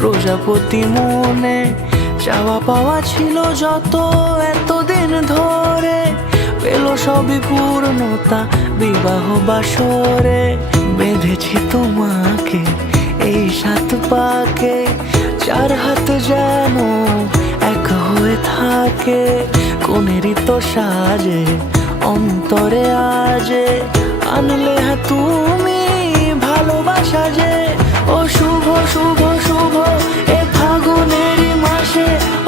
প্রজাপতি মনে চাওয়া পাওয়া ছিল যত এতদিন ধরে, পেল সবই পূর্ণতা বিবাহ বাসরে। বেঁধেছি তোমাকে এই 7 পাকে, 4 হাত যেন এক হয়ে থাকে। কোনেরই তো সাজে অন্তরে আজে, আনলে হ্যাঁ তুমি ভালোবাসা যে। ও শুভ শুভ শুভ এ ফাগুনেরই মাসে, ও